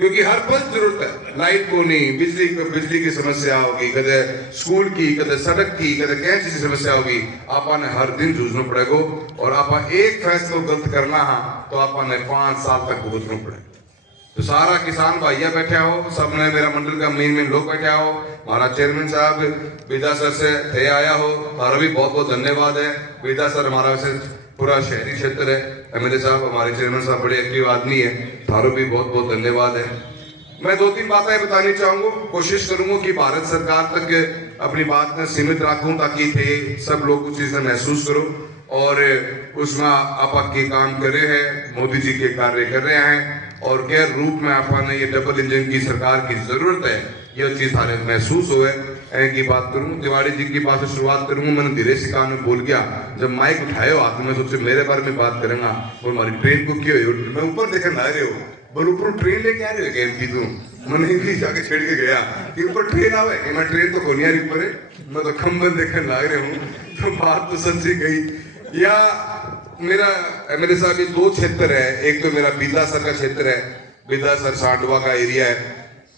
क्योंकि हर पल जरूरत है। लाइट को नहीं, बिजली की समस्या होगी, कदे स्कूल की, कदे सड़क की, कदे कैसी चीज की समस्या होगी, आपने हर दिन जूझना पड़ेगा। और आप एक फैसला गलत करना है तो आपने 5 साल तक भुगतना पड़ेगा। तो सारा किसान भाइया बैठे हो, सबने मेरा मंडल का मेन लोग बैठे हो, हमारा चेयरमैन साहब विदा सर से थे आया हो, तारा भी बहुत बहुत धन्यवाद है। विदा सर हमारा वैसे पूरा शहरी क्षेत्र है, एमएलए साहब हमारे चेयरमैन साहब बड़े एक्टिव आदमी है, थारो भी बहुत बहुत धन्यवाद है। मैं 2-3 बातें बतानी चाहूंगा, कोशिश करूंगा कि भारत सरकार तक अपनी बात में सीमित रखूं ताकि थे सब लोग कुछ चीजें महसूस करो। और उसमें आप के काम कर रहे हैं, मोदी जी के कार्य कर रहे हैं और गैर रूप में आपने ये डबल इंजन की सरकार की जरूरत है, यह चीज थाने महसूस हुए की बात करूं। तिवारी जी की बात से शुरुआत करूंगा। मैंने धीरे से कान में बोल गया, जब माइक उठाए हो हाथ में सोचे मेरे बारे में बात करेंगा और हमारी ट्रेन को क्यों मैं ऊपर देखने ला रहे हो, बोल ऊपर ट्रेन लेके आ रहे हो गेम की तुम, मैंने इंग्लिश जाके छेड़ के गया कि ऊपर ट्रेन आवे कि मैं ट्रेन तो कोनियारी ऊपर है, मैं तो खंबन देखने ला रहे हूँ। तो बात तो सच्ची गई। या मेरा एमएलए साहब ये 2 क्षेत्र है, एक तो मेरा बिदासर का क्षेत्र है, बिदासर सांडवा का एरिया है,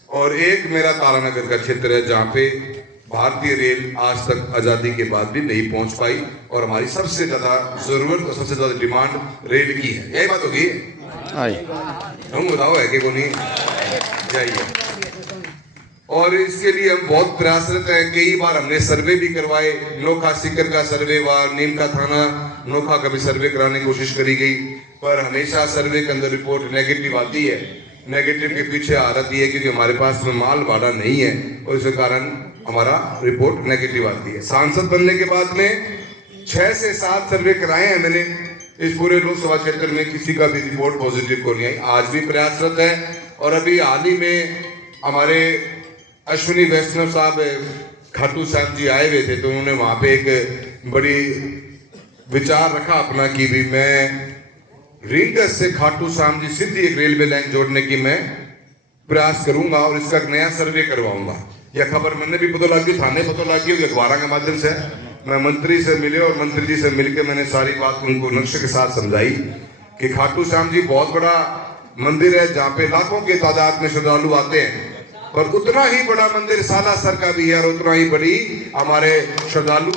और एक मेरा तारानगर का क्षेत्र है जहाँ पे भारतीय रेल आज तक आजादी के बाद भी नहीं पहुंच पाई और हमारी सबसे ज्यादा जरूरत और सबसे ज्यादा डिमांड रेल की है। यही बात होगी, हम बताओ है कि को नहीं जाइए। और इसके लिए हम बहुत प्रयासरत हैं। कई बार हमने सर्वे भी करवाए, नोखा सीकर का सर्वे व नीम का थाना नोखा का भी सर्वे कराने की कोशिश करी गई, पर हमेशा सर्वे के अंदर रिपोर्ट नेगेटिव आती है। नेगेटिव के पीछे आ रही है क्योंकि हमारे पास में माल भाड़ा नहीं है और इस कारण हमारा रिपोर्ट नेगेटिव आती है। सांसद बनने के बाद में 6 से 7 सर्वे कराए हैं मैंने इस पूरे लोकसभा क्षेत्र में, किसी का भी रिपोर्ट पॉजिटिव को नहीं आई। आज भी प्रयासरत है। और अभी हाल ही में हमारे अश्विनी वैष्णव साहब खाटू श्याम जी आए हुए थे, तो उन्होंने वहां पे एक बड़ी विचार रखा अपना कि भी मैं रींगस से खाटू श्याम जी सीधी एक रेलवे लाइन जोड़ने की मैं प्रयास करूंगा और इसका नया सर्वे करवाऊंगा। यह खबर मैंने भी पता लगी, थाने पता लगी, अखबार के माध्यम से मैं मंत्री से मिले और मंत्री जी से मिलकर मैंने सारी बात उनको नक्शे के साथ समझाई कि खाटू श्याम जी बहुत बड़ा मंदिर है जहाँ पे लाखों की तादाद में श्रद्धालु आते हैं, पर उतना ही बड़ा मंदिर सालासर का भी है और उतना ही बड़ी हमारे श्रद्धालु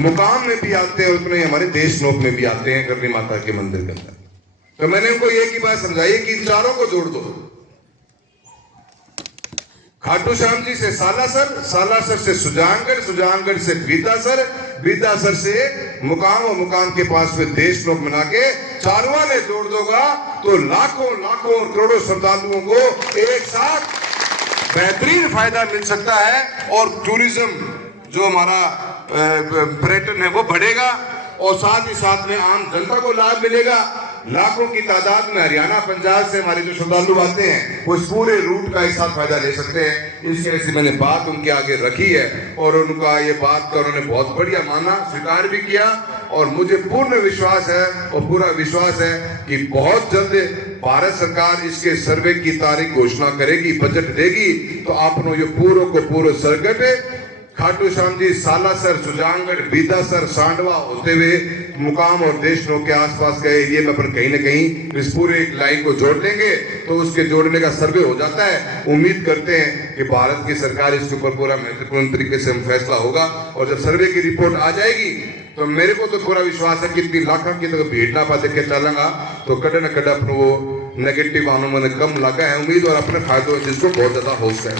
मुकाम में भी आते हैं, उतने ही हमारे देशनोक में भी आते हैं करनी माता के मंदिर के अंदर। तो मैंने उनको एक ही बात समझाई कि इन चारों को जोड़ दो, खाटू श्याम जी से सालासर, सालासर से सुजानगढ़, सुजानगढ़ से बीदासर, बीदासर से मुकाम और मुकाम के पास में देशनोक मिला के चारों ने जोड़ दोगा तो लाखों लाखों करोड़ों श्रद्धालुओं को एक साथ बेहतरीन फायदा मिल सकता है और टूरिज्म जो हमारा पर्यटन है वो बढ़ेगा और साथ ही साथ में आम जनता को लाभ मिलेगा। लाखों की तादाद में हरियाणा पंजाब से हमारे जो श्रद्धालु आते हैं वो इस पूरे रूट का एक साथ फायदा ले सकते हैं। इसके ऐसी मैंने बात उनके आगे रखी है और उनका ये बात का उन्होंने बहुत बढ़िया माना, स्वीकार भी किया और मुझे पूर्ण विश्वास है और पूरा विश्वास है कि बहुत जल्द भारत सरकार इसके सर्वे की तारीख घोषणा करेगी, बजट देगी, तो आपने ये पूरा को पूरा सर्किट खाटू श्याम जी सालासर, सुजानगढ़, बीदासर, सांडवा होते हुए मुकाम और देशनोक के आसपास के एरिया में अपन कहीं न कहीं इस पूरे एक लाइन को जोड़ लेंगे तो उसके जोड़ने का सर्वे हो जाता है। उम्मीद करते हैं कि भारत की सरकार इसके ऊपर पूरा महत्वपूर्ण तरीके से फैसला होगा और जब सर्वे की रिपोर्ट आ जाएगी तो मेरे को तो पूरा विश्वास है कि इतनी लाखों की तो भीड़ ना पा देखे चलेगा तो कड़े न कड़े अपने वो नेगेटिव आनो मैंने कम लगा है उम्मीद और अपने फायदों जिसको बहुत ज्यादा होश है।